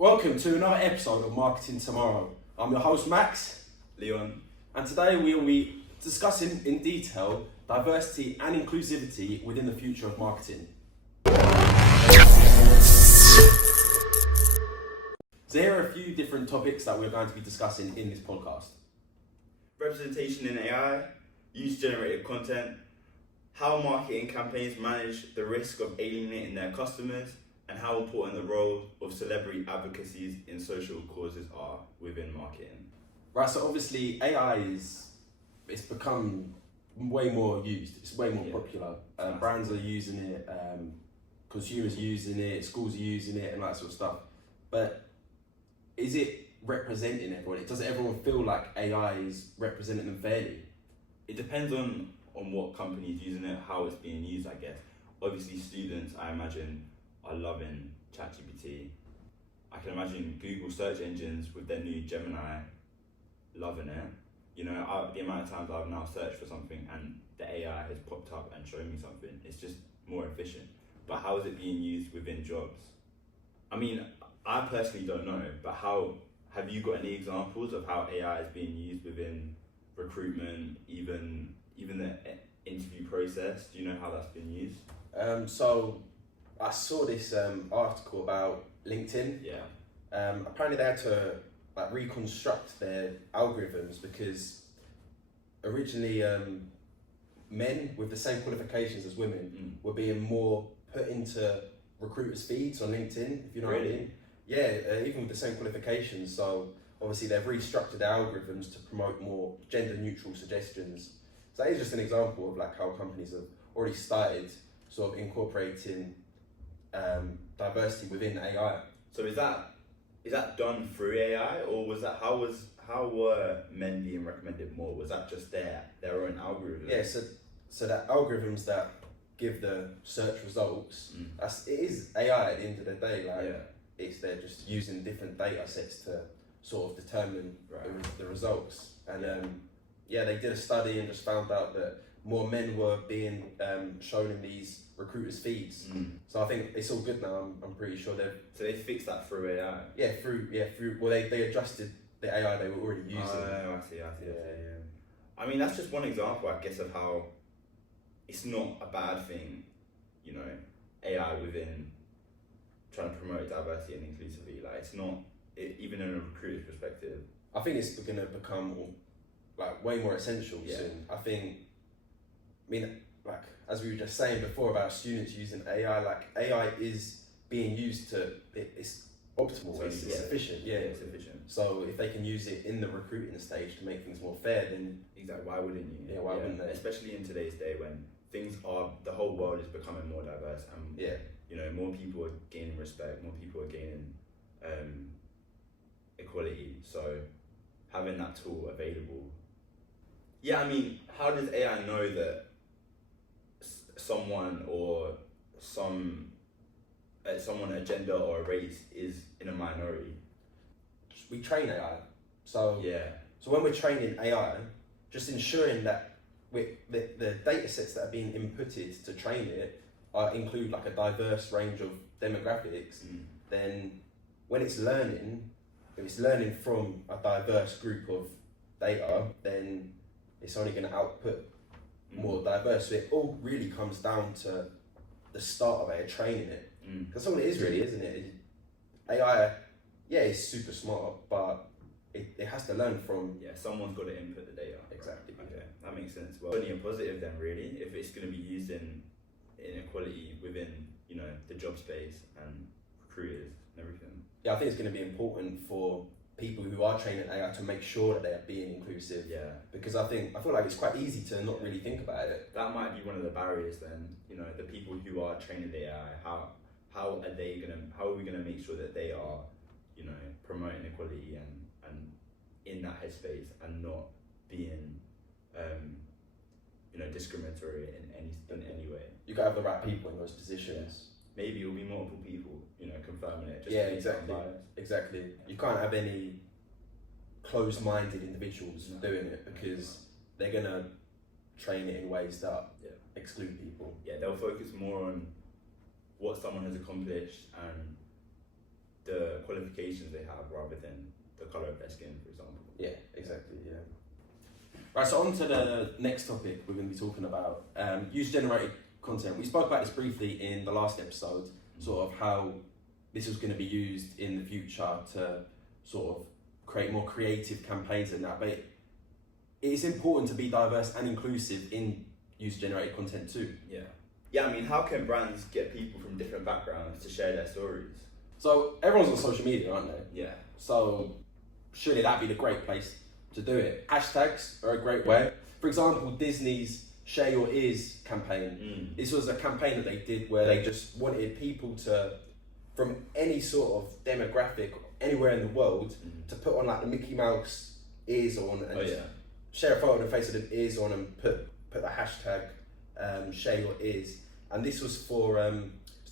Welcome to another episode of Marketing Tomorrow. I'm your host Max, Leon, and today we will be discussing in detail diversity and inclusivity within the future of marketing. So here are a few different topics that we're going to be discussing in this podcast. representation in AI, user-generated content, how marketing campaigns manage the risk of alienating their customers, and how important the role of celebrity advocacies in social causes are within marketing. Right, so obviously AI it's become way more used, it's way more popular. Brands are using it, consumers are using it, schools are using it and that sort of stuff. But is it representing everyone? Does everyone feel like AI is representing them fairly? It depends on what company is using it, how it's being used, I guess. Obviously students, I imagine, are loving ChatGPT. I can imagine Google search engines with their new Gemini loving it. You know, the amount of times I've now searched for something and the AI has popped up and shown me something, it's just more efficient. But how is it being used within jobs? I mean, I personally don't know, but have you got any examples of how AI is being used within recruitment, even the interview process? Do you know how that's been used? So I saw this article about LinkedIn. Yeah. Apparently they had to reconstruct their algorithms because originally men with the same qualifications as women were being more put into recruiters' feeds on LinkedIn, if you know what I mean. Yeah, even with the same qualifications. So obviously they've restructured their algorithms to promote more gender neutral suggestions. So that is just an example of how companies have already started sort of incorporating diversity within AI. So is that done through AI, or was that how were men being recommended more? Was that just their own algorithm? Yeah, so that algorithms that give the search results, it is AI at the end of the day. They're just using different data sets to sort of determine the results. And they did a study and just found out that more men were being shown in these recruiters' feeds. So I think it's all good now. I'm pretty sure So they fixed that through AI. Yeah, through. Well, they adjusted the AI they were already using. Oh, I see. Yeah. I mean, that's just one example, I guess, of how it's not a bad thing, you know, AI within trying to promote diversity and inclusivity. It's not, even in a recruiter's perspective. I think it's going to become way more essential soon. I mean, as we were just saying before about students using AI, AI is being used it's optimal, so it's efficient. Yeah, it's efficient. So if they can use it in the recruiting stage to make things more fair, then exactly, why wouldn't you? Yeah, why wouldn't they? Especially in today's day when the whole world is becoming more diverse and you know, more people are gaining respect, more people are gaining equality. So having that tool available. Yeah, I mean, how does AI know that someone or someone, a gender or a race is in a minority? We train AI. So when we're training AI, just ensuring that the data sets that are being inputted to train it include a diverse range of demographics, then when it's learning from a diverse group of data, then it's only going to output more diverse. So it all really comes down to the start of AI, training it. Because that's all it is really, isn't it? AI, it's super smart, but it has to learn from... Yeah, someone's got to input the data. Exactly. Right? Okay, that makes sense. Well, only a positive then, really, if it's going to be used in inequality within, you know, the job space and recruiters and everything. Yeah, I think it's going to be important for people who are training AI to make sure that they are being inclusive. Yeah. Because I feel like it's quite easy to not really think about it. That might be one of the barriers then, you know, the people who are training the AI, how are we gonna make sure that they are, you know, promoting equality and in that headspace and not being you know, discriminatory in any way. You gotta have the right people in those positions. Maybe it'll be multiple people, you know, confirming it. Exactly. You can't have any closed-minded individuals doing it because they're gonna train it in ways that exclude people. Yeah, they'll focus more on what someone has accomplished and the qualifications they have rather than the colour of their skin, for example. Yeah, exactly, yeah. Right, so on to the next topic we're going to be talking about, user-generated content. We spoke about this briefly in the last episode, sort of how this was going to be used in the future to sort of create more creative campaigns and that, but it is important to be diverse and inclusive in user-generated content too. Yeah. Yeah, I mean, how can brands get people from different backgrounds to share their stories? So everyone's on social media, aren't they? Yeah. So surely that'd be the great place to do it. Hashtags are a great way. For example, Disney's Share Your Ears campaign. This was a campaign that they did where they just wanted people to, from any sort of demographic, anywhere in the world, to put on like the Mickey Mouse ears on and share a photo of the face of the ears on and put the hashtag Share Your Ears. And this was for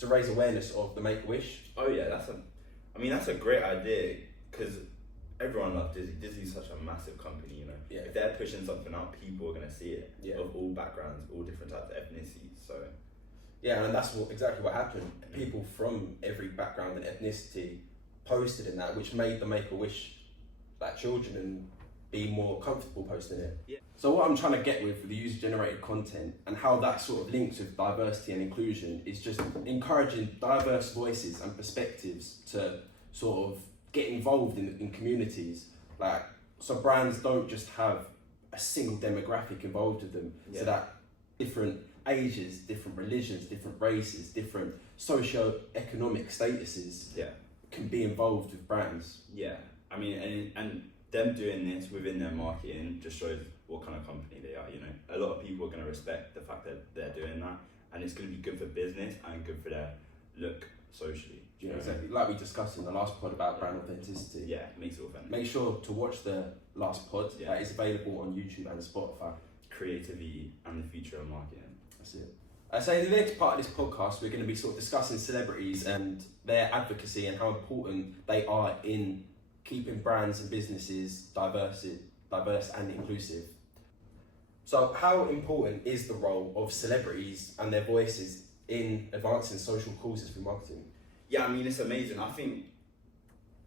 to raise awareness of the Make-A-Wish. Oh yeah, that's a great idea, because everyone loves Disney. Disney's such a massive company, you know. Yeah. If they're pushing something out, people are gonna see it. Yeah. Of all backgrounds, all different types of ethnicities. So yeah, and that's exactly what happened. People from every background and ethnicity posted in that, which made the Make-A-Wish like children and be more comfortable posting it. Yeah. So what I'm trying to get with the user-generated content and how that sort of links with diversity and inclusion is just encouraging diverse voices and perspectives to sort of get involved in communities. Like, so brands don't just have a single demographic involved with them, so that different ages, different religions, different races, different socio-economic statuses can be involved with brands. Yeah, I mean, and them doing this within their marketing just shows what kind of company they are, you know. A lot of people are going to respect the fact that they're doing that, and it's going to be good for business and good for their look socially. Yeah, exactly. Like we discussed in the last pod about brand authenticity. Yeah, it makes it authentic. Make sure to watch the last pod. That is available on YouTube and Spotify. Creativity and the future of marketing. That's it. So in the next part of this podcast, we're going to be sort of discussing celebrities and their advocacy and how important they are in keeping brands and businesses diverse and inclusive. So how important is the role of celebrities and their voices in advancing social causes through marketing? Yeah, I mean, it's amazing. I think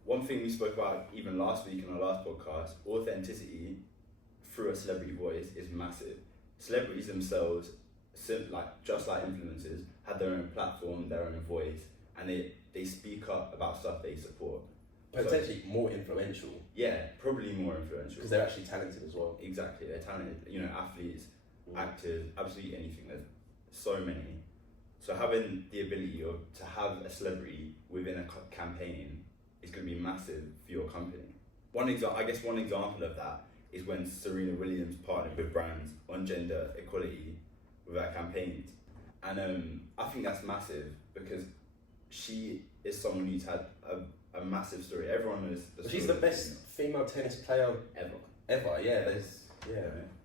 one thing we spoke about even last week in our last podcast, authenticity through a celebrity voice is massive. Celebrities themselves, just like influencers, have their own platform, their own voice, and they speak up about stuff they support. Potentially more influential. Yeah, probably more influential. Because they're actually talented as well. Exactly, they're talented. You know, athletes, actors, absolutely anything. There's so many. So having the ability to have a celebrity within a campaign is going to be massive for your company. One example of that is when Serena Williams partnered with brands on gender equality with her campaigns. And I think that's massive because she is someone who's had a massive story. Everyone knows the story. She's the best female tennis player ever. Yeah,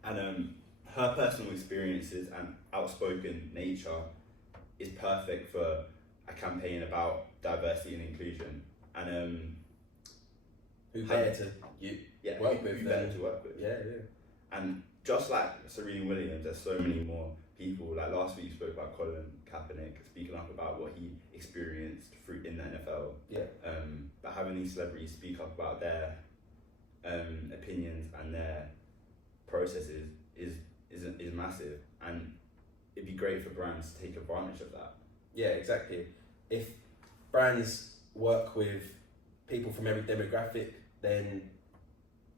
And her personal experiences and outspoken nature is perfect for a campaign about diversity and inclusion. And who better to work with? Who better to work with? Yeah. And just like Serena Williams, there's so many more people. Like last week, you spoke about Colin Kaepernick speaking up about what he experienced in the NFL. Yeah. But having these celebrities speak up about their opinions and their processes is massive, and it'd be great for brands to take advantage of that. Yeah, exactly. If brands work with people from every demographic, then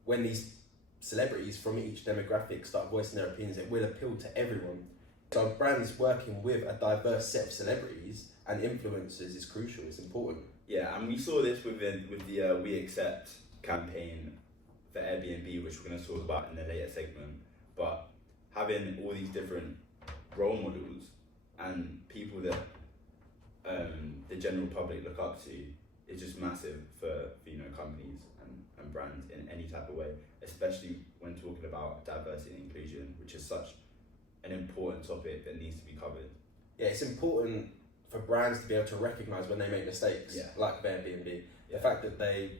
when these celebrities from each demographic start voicing their opinions, it will appeal to everyone. So brands working with a diverse set of celebrities and influencers is crucial, it's important. Yeah, and we saw this with the We Accept campaign for Airbnb, which we're going to talk about in the later segment. But having all these different role models and people that the general public look up to is just massive for companies and brands in any type of way, especially when talking about diversity and inclusion, which is such an important topic that needs to be covered. Yeah, it's important for brands to be able to recognise when they make mistakes, like Airbnb. The fact that they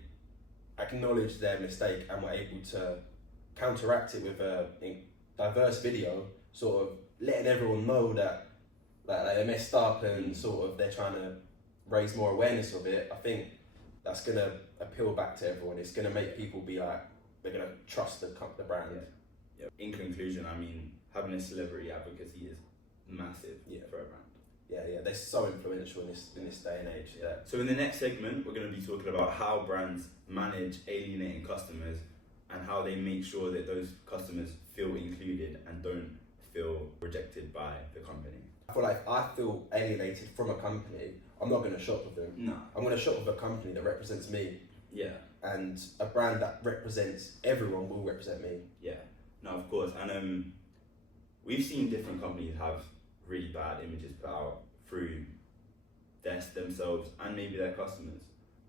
acknowledge their mistake and were able to counteract it with a diverse video, sort of letting everyone know that they messed up and sort of they're trying to raise more awareness of it. I think that's gonna appeal back to everyone. It's gonna make people be like, they're gonna trust the brand. Yeah. In conclusion, I mean, having a celebrity advocacy is massive for a brand. Yeah, they're so influential in this day and age. Yeah. So in the next segment, we're going to be talking about how brands manage alienating customers and how they make sure that those customers feel included and don't feel rejected by the company. I feel like if I feel alienated from a company, I'm not going to shop with them. No. I'm going to shop with a company that represents me. Yeah. And a brand that represents everyone will represent me. Yeah. No, of course. And we've seen different companies have really bad images put out through themselves and maybe their customers.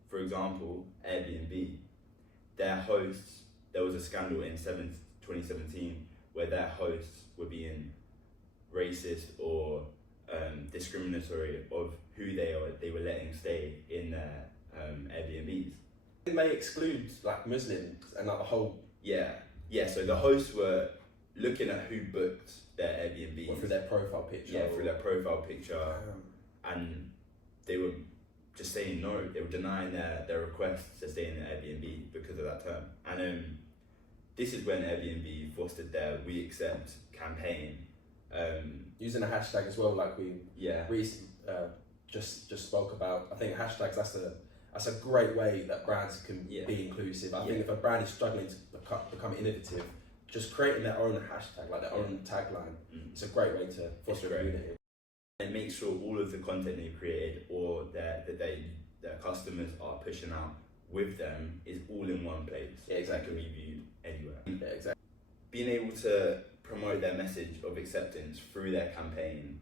For example, Airbnb, their hosts, there was a scandal in 2017 where their hosts were being racist or discriminatory of who they were letting stay in their Airbnbs. Didn't they exclude like Muslims and like the whole? Yeah. So the hosts were looking at who booked their Airbnbs. Or through their profile picture. Yeah, through their profile picture. And they were just saying no. They were denying their request to stay in the Airbnb because of that term. And this is when Airbnb fostered their We Accept campaign. Using a hashtag as well, like we just spoke about. I think hashtags, that's a great way that brands can be inclusive. I think if a brand is struggling to become innovative, just creating their own hashtag, like their own tagline, it's a great way to foster a community. And make sure all of the content they've created or their customers are pushing out with them is all in one place. Yeah, exactly. It can be viewed anywhere. Yeah, exactly. Being able to promote their message of acceptance through their campaign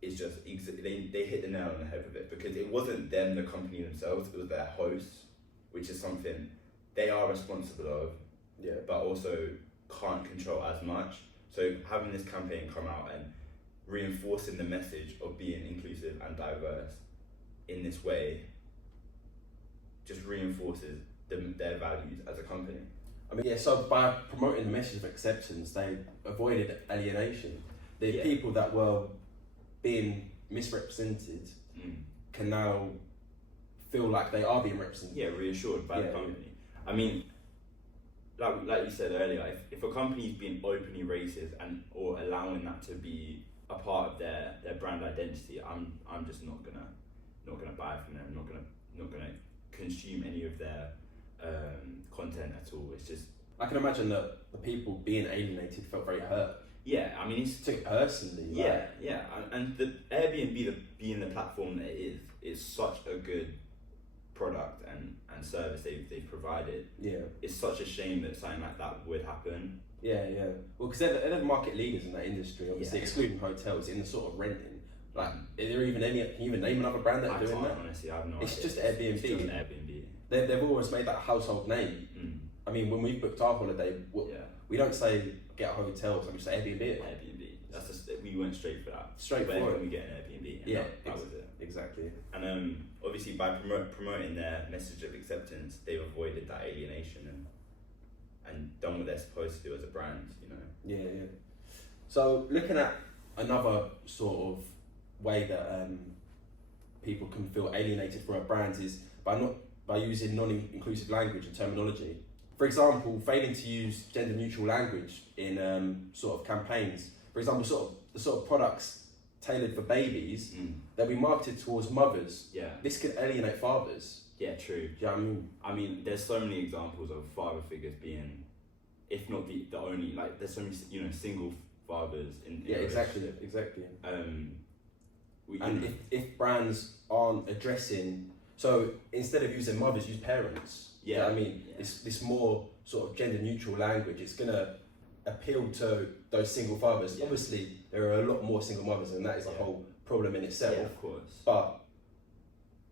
is just they hit the nail on the head with it, because it wasn't them, the company themselves, it was their hosts, which is something they are responsible of, but also can't control as much. So having this campaign come out and reinforcing the message of being inclusive and diverse in this way just reinforces their values as a company. I mean, so by promoting the message of acceptance, they avoided alienation. The people that were being misrepresented can now feel like they are being represented. Yeah, reassured by the company. I mean, like you said earlier, if a company's being openly racist or allowing that to be a part of their brand identity, I'm just not gonna buy from them. Not gonna consume any of their content at all. It's just, I can imagine that the people being alienated felt very hurt. Yeah, I mean, took it personally. Yeah, and the Airbnb being the platform that it is such a good product and service they've provided. Yeah, it's such a shame that something like that would happen. Yeah. Well, because they're the market leaders in that industry, obviously, excluding hotels in the sort of renting. Like, is there even any? Can you even name another brand that are doing that? Honestly, I have no idea. It's just Airbnb. It's just Airbnb. They've always made that a household name. I mean, when we booked our holiday, we don't say get a hotel, so we say Airbnb. Airbnb. That's just, we went straight for that. Straight for it. We get an Airbnb. And that was it. Exactly. And obviously by promoting their message of acceptance, they've avoided that alienation and done what they're supposed to do as a brand. You know. Yeah. So looking at another sort of way that people can feel alienated from a brand is by using non-inclusive language and terminology. For example, failing to use gender-neutral language in sort of campaigns. For example, the sort of products tailored for babies that we marketed towards mothers. Yeah. This could alienate fathers. Yeah, true. Yeah, I mean, there's so many examples of father figures being, if not the only, like there's so many single fathers in exactly. If brands aren't addressing, so instead of using mothers, use parents. It's this more sort of gender neutral language. It's gonna appeal to those single fathers. Yeah. Obviously, there are a lot more single mothers, and that is a whole problem in itself. Yeah, of course. But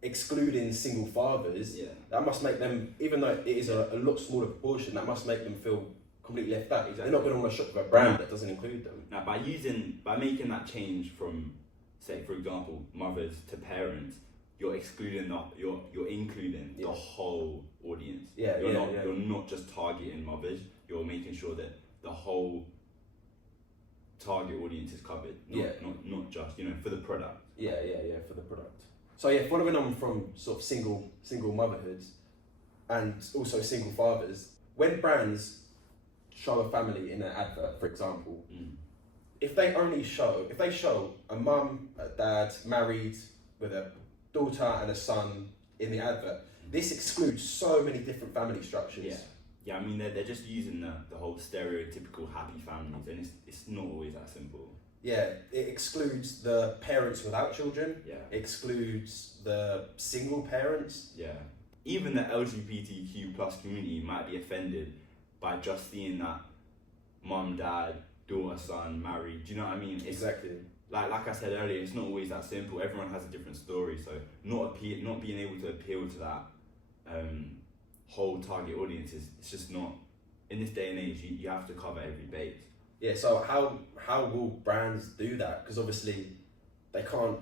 excluding single fathers, that must make them, even though it is a lot smaller proportion, that must make them feel completely left out. Exactly. They're not going to want to shop with a brand that doesn't include them. Now, by making that change from, say, for example, mothers to parents, you're excluding you're including the whole audience. You're not just targeting mothers. You're making sure that the whole target audience is covered. Not just for the product. For the product. So yeah, following on from sort of single motherhoods and also single fathers, when brands show a family in an advert, for example, if they show a mum, a dad, married with a daughter and a son in the advert, this excludes so many different family structures. Yeah, I mean, they're just using the whole stereotypical happy families, and it's not always that simple. Yeah, it excludes the parents without children. Yeah. Excludes the single parents. Yeah. Even the LGBTQ plus community might be offended by just seeing that mum, dad, daughter, son, married. Do you know what I mean? Exactly. Like I said earlier, it's not always that simple. Everyone has a different story, so not being able to appeal to that whole target audience it's just not, in this day and age. You have to cover every base. Yeah. So how will brands do that? Because obviously they can't.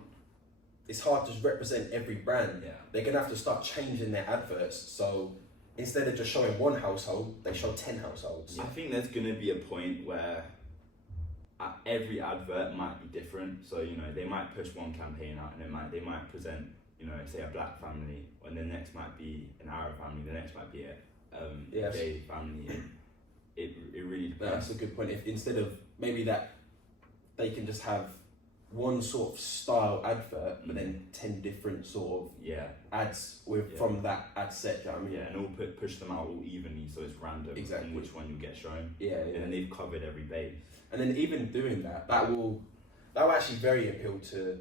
It's hard to represent every brand. Yeah. They're gonna have to start changing their adverts. So instead of just showing one household, they show 10 households. I think there's gonna be a point where every advert might be different. So they might push one campaign out, and they might present say a black family, and the next might be an Arab family, the next might be a gay family. And it really depends. That's a good point. If instead of maybe that, they can just have one sort of style advert, but then 10 different sort of ads from that ad set. Do you know what I mean? Yeah, and all push them out all evenly, so it's random. Exactly. On which one you'll get shown. Yeah. And then they've covered every base. And then even doing that will actually very appeal to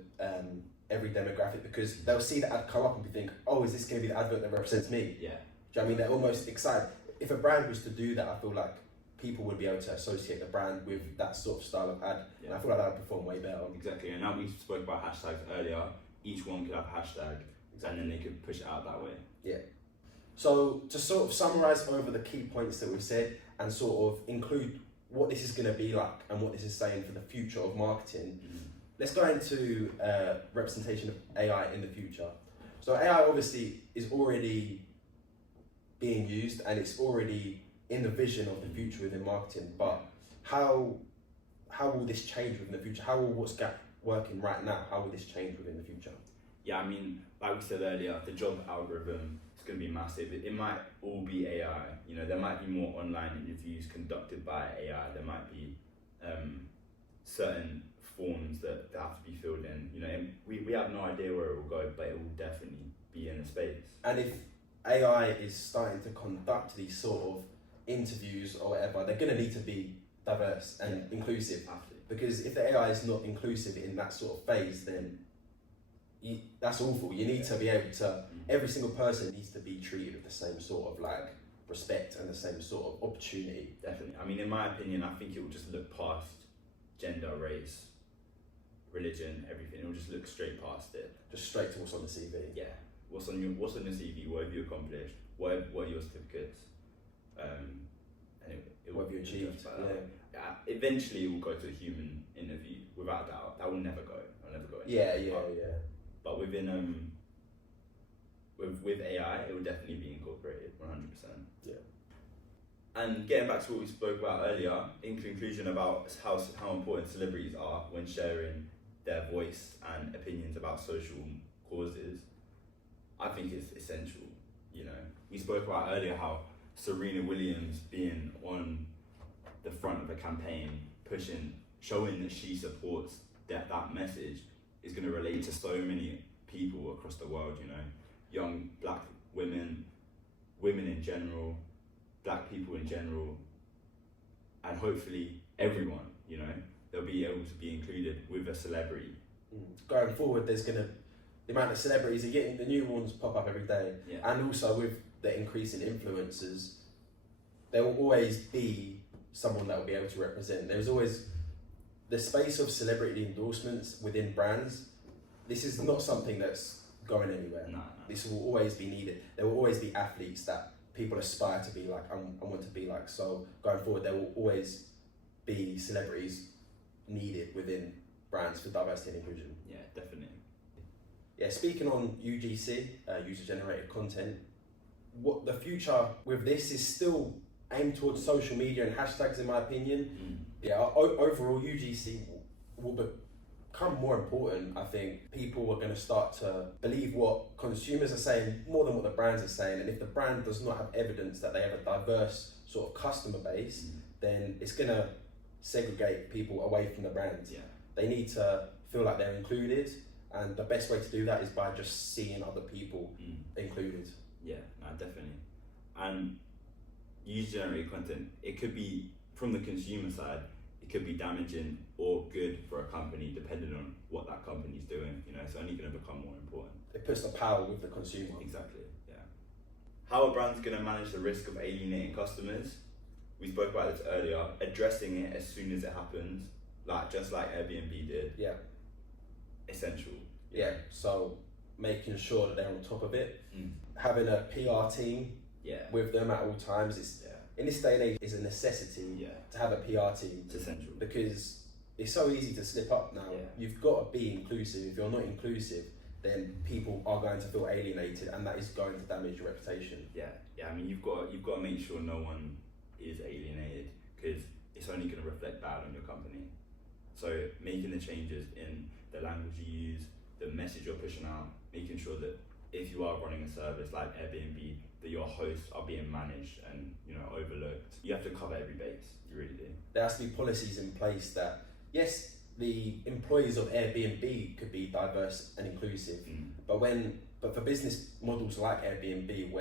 every demographic, because they'll see the ad come up and think, oh, is this going to be the advert that represents me? Yeah. Do you know what I mean? They're almost excited. If a brand was to do that, I feel like people would be able to associate the brand with that sort of style of ad. Yeah. And I feel like that would perform way better. Exactly. And now we spoke about hashtags earlier. Each one could have a hashtag, and then they could push it out that way. Yeah. So to sort of summarise over the key points that we've said and sort of include what this is going to be like and what this is saying for the future of marketing, let's go into representation of AI in the future. So AI obviously is already being used and it's already in the vision of the future within marketing, but how will this change within the future? How will what's working right now, how will this change within the future? Yeah, I mean, like we said earlier, the job algorithm is going to be massive. It might all be AI. There might be more online interviews conducted by AI. There might be certain forms that have to be filled in. We have no idea where it will go, but it will definitely be in a space. And if AI is starting to conduct these sort of interviews or whatever, they're going to need to be diverse and inclusive. Absolutely. Because if the AI is not inclusive in that sort of phase, then that's awful. You need to be able to, every single person needs to be treated with the same sort of respect and the same sort of opportunity. Definitely. I mean, in my opinion, I think it will just look past gender, race, religion, everything. It will just look straight past it. Just straight to what's on the CV. Yeah. What's on your CV? What have you accomplished? What are your certificates? And what have you achieved? Yeah. Eventually, it will go to a human interview, without doubt. That will never go. I'll never go. Yeah. But within with AI, it will definitely be incorporated 100%. Yeah. And getting back to what we spoke about earlier, in conclusion about how important celebrities are when sharing their voice and opinions about social causes, I think it's essential. We spoke about earlier how Serena Williams being on the front of a campaign, showing that she supports that message is going to relate to so many people across the world. Young black women in general, black people in general, and hopefully everyone. They'll be able to be included with a celebrity. Going forward, the amount of celebrities are getting, the new ones pop up every day, and also with the increase in influencers, there will always be someone that will be able to represent. There's always the space of celebrity endorsements within brands. This is not something that's going anywhere. No. This will always be needed. There will always be athletes that people aspire to be like, I want to be like. So going forward, there will always be celebrities needed within brands for diversity and inclusion. Yeah, definitely. Yeah, speaking on UGC, user-generated content, what the future with this is still aimed towards social media and hashtags, in my opinion. Yeah, overall, UGC will become more important. I think people are going to start to believe what consumers are saying more than what the brands are saying. And if the brand does not have evidence that they have a diverse sort of customer base, then it's going to segregate people away from the brand. Yeah. They need to feel like they're included, and the best way to do that is by just seeing other people included. Yeah, no, definitely. And user-generated content, it could be, from the consumer side, it could be damaging or good for a company depending on what that company's doing. You know, it's only going to become more important. It puts the power with the consumer. Exactly, yeah. How are brands going to manage the risk of alienating customers? We spoke about this earlier, addressing it as soon as it happens, just like Airbnb did. Yeah. Essential. Yeah, so making sure that they're on top of it, having a PR team with them at all times. In this day and age, is a necessity to have a PR team. It's essential. Because it's so easy to slip up now. Yeah. You've got to be inclusive. If you're not inclusive, then people are going to feel alienated, and that is going to damage your reputation. Yeah. I mean, you've got to make sure no one is alienated, because it's only going to reflect bad on your company. So making the changes in the language you use, the message you're pushing out, making sure that if you are running a service like Airbnb, that your hosts are being managed and overlooked. You have to cover every base. You really do. There has to be policies in place that, yes, the employees of Airbnb could be diverse and inclusive, but for business models like Airbnb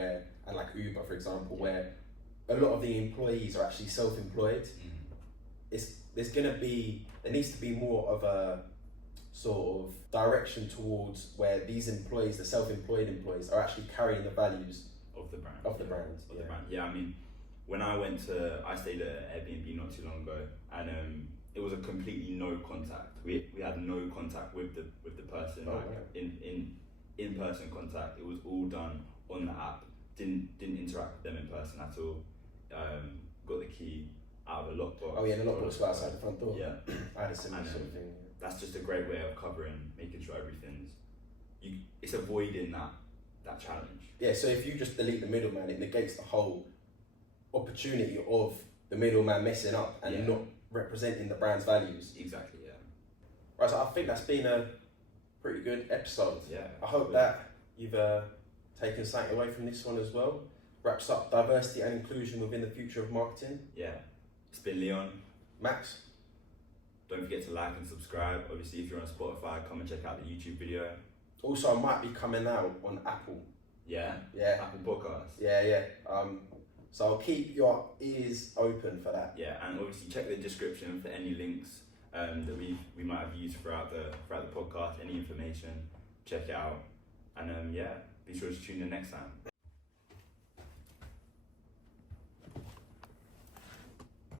and like Uber, for example, where a lot of the employees are actually self-employed, there needs to be more of a sort of direction towards where these employees, the self-employed employees, are actually carrying the values of the brand. Of the brand. Yeah, I mean, when I stayed at Airbnb not too long ago, and it was a completely no contact. We had no contact with the person, in person contact. It was all done on the app. Didn't interact with them in person at all. Got the key out of a lockbox. Oh yeah, the lockbox was outside the front door. Yeah, I had a similar sort of thing. That's just a great way of covering, making sure it's avoiding that challenge. Yeah, so if you just delete the middleman, it negates the whole opportunity of the middleman messing up and not representing the brand's values. Exactly, yeah. Right, so I think that's been a pretty good episode. Yeah. I hope that you've taken something away from this one as well. Wraps up diversity and inclusion within the future of marketing. Yeah. It's been Leon. Max. Don't forget to like and subscribe. Obviously, if you're on Spotify, come and check out the YouTube video. Also, I might be coming out on Apple. Yeah? Yeah. Apple Podcasts. Yeah. So I'll keep your ears open for that. Yeah, and obviously check the description for any links that we might have used throughout the podcast. Any information, check it out. And be sure to tune in next time.